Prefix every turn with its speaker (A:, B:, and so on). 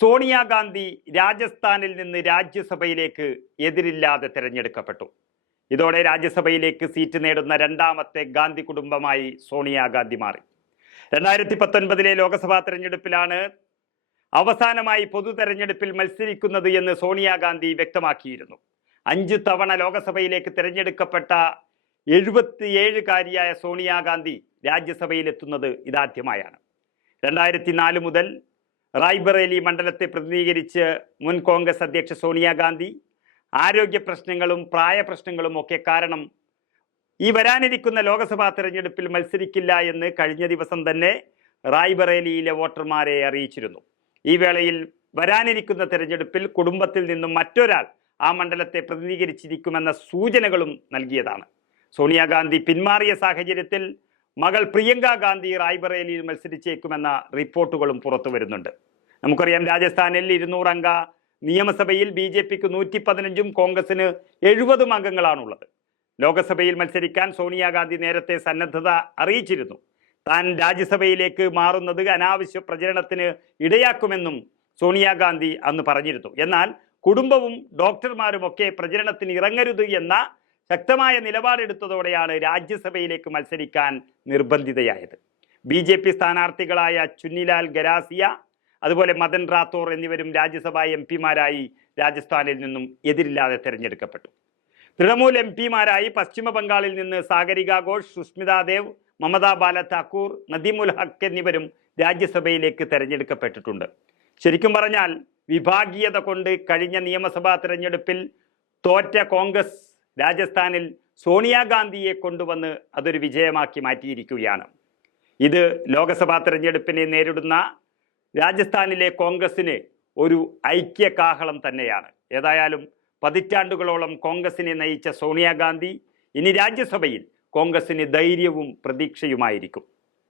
A: സോണിയാഗാന്ധി രാജസ്ഥാനിൽ നിന്ന് രാജ്യസഭയിലേക്ക് എതിരില്ലാതെ തിരഞ്ഞെടുക്കപ്പെട്ടു. ഇതോടെ രാജ്യസഭയിലേക്ക് സീറ്റ് നേടുന്ന രണ്ടാമത്തെ ഗാന്ധി കുടുംബമായി സോണിയാഗാന്ധി മാറി. രണ്ടായിരത്തി പത്തൊൻപതിലെ ലോക്സഭാ തെരഞ്ഞെടുപ്പിലാണ് അവസാനമായി പൊതു തെരഞ്ഞെടുപ്പിൽ മത്സരിക്കുന്നത് എന്ന് സോണിയാഗാന്ധി വ്യക്തമാക്കിയിരുന്നു. അഞ്ച് തവണ ലോക്സഭയിലേക്ക് തിരഞ്ഞെടുക്കപ്പെട്ട എഴുപത്തിയേഴുകാരിയായ സോണിയാഗാന്ധി രാജ്യസഭയിലെത്തുന്നത് ഇതാദ്യമായാണ്. രണ്ടായിരത്തി നാല് മുതൽ റായ്ബറേലി മണ്ഡലത്തെ പ്രതിനിധീകരിച്ച് മുൻ കോൺഗ്രസ് അധ്യക്ഷ സോണിയാഗാന്ധി. ആരോഗ്യ പ്രശ്നങ്ങളും പ്രായ പ്രശ്നങ്ങളും ഒക്കെ കാരണം ഈ വരാനിരിക്കുന്ന ലോക്സഭാ തെരഞ്ഞെടുപ്പിൽ മത്സരിക്കില്ല എന്ന് കഴിഞ്ഞ ദിവസം തന്നെ റായ്ബറേലിയിലെ വോട്ടർമാരെ അറിയിച്ചിരുന്നു. ഈ വേളയിൽ വരാനിരിക്കുന്ന തെരഞ്ഞെടുപ്പിൽ കുടുംബത്തിൽ നിന്നും മറ്റൊരാൾ ആ മണ്ഡലത്തെ പ്രതിനിധീകരിച്ചിരിക്കുമെന്ന സൂചനകളും നൽകിയതാണ്. സോണിയാഗാന്ധി പിന്മാറിയ സാഹചര്യത്തിൽ മകൾ പ്രിയങ്ക ഗാന്ധി റായ്ബറേലിയിൽ മത്സരിച്ചേക്കുമെന്ന റിപ്പോർട്ടുകളും പുറത്തു വരുന്നുണ്ട്. നമുക്കറിയാം രാജസ്ഥാനിൽ ഇരുന്നൂറംഗ നിയമസഭയിൽ ബി ജെ പിക്ക് നൂറ്റി പതിനഞ്ചും കോൺഗ്രസിന് എഴുപതും അംഗങ്ങളാണുള്ളത്. ലോക്സഭയിൽ മത്സരിക്കാൻ സോണിയാഗാന്ധി നേരത്തെ സന്നദ്ധത അറിയിച്ചിരുന്നു. താൻ രാജ്യസഭയിലേക്ക് മാറുന്നത് അനാവശ്യ പ്രചരണത്തിന് ഇടയാക്കുമെന്നും സോണിയാഗാന്ധി അന്ന് പറഞ്ഞിരുന്നു. എന്നാൽ കുടുംബവും ഡോക്ടർമാരും ഒക്കെ പ്രചരണത്തിന് ഇറങ്ങരുത് എന്ന ശക്തമായ നിലപാടെടുത്തതോടെയാണ് രാജ്യസഭയിലേക്ക് മത്സരിക്കാൻ നിർബന്ധിതയായത്. ബി ജെ പി സ്ഥാനാർത്ഥികളായ ചുന്നിലാൽ ഗരാസിയ അതുപോലെ മദൻ റാത്തോർ എന്നിവരും രാജ്യസഭാ എം പിമാരായി രാജസ്ഥാനിൽ നിന്നും എതിരില്ലാതെ തിരഞ്ഞെടുക്കപ്പെട്ടു. തൃണമൂൽ എം പിമാരായി പശ്ചിമ ബംഗാളിൽ നിന്ന് സാഗരിക ഘോഷ് സുസ്മിതാ ദേവ് മമതാ ബാല താക്കൂർ നദീമുൽ ഹക്ക് എന്നിവരും രാജ്യസഭയിലേക്ക് തെരഞ്ഞെടുക്കപ്പെട്ടിട്ടുണ്ട്. ശരിക്കും പറഞ്ഞാൽ വിഭാഗീയത കൊണ്ട് കഴിഞ്ഞ നിയമസഭാ തെരഞ്ഞെടുപ്പിൽ തോറ്റ കോൺഗ്രസ് രാജസ്ഥാനിൽ സോണിയാഗാന്ധിയെ കൊണ്ടുവന്ന് അതൊരു വിജയമാക്കി മാറ്റിയിരിക്കുകയാണ്. ഇത് ലോക്സഭാ തെരഞ്ഞെടുപ്പിനെ നേരിടുന്ന രാജസ്ഥാനിലെ കോൺഗ്രസിന് ഒരു ഐക്യ കാഹളം തന്നെയാണ്. ഏതായാലും പതിറ്റാണ്ടുകളോളം കോൺഗ്രസിനെ നയിച്ച സോണിയാഗാന്ധി ഇനി രാജ്യസഭയിൽ കോൺഗ്രസിന് ധൈര്യവും പ്രതീക്ഷയുമായിരിക്കും.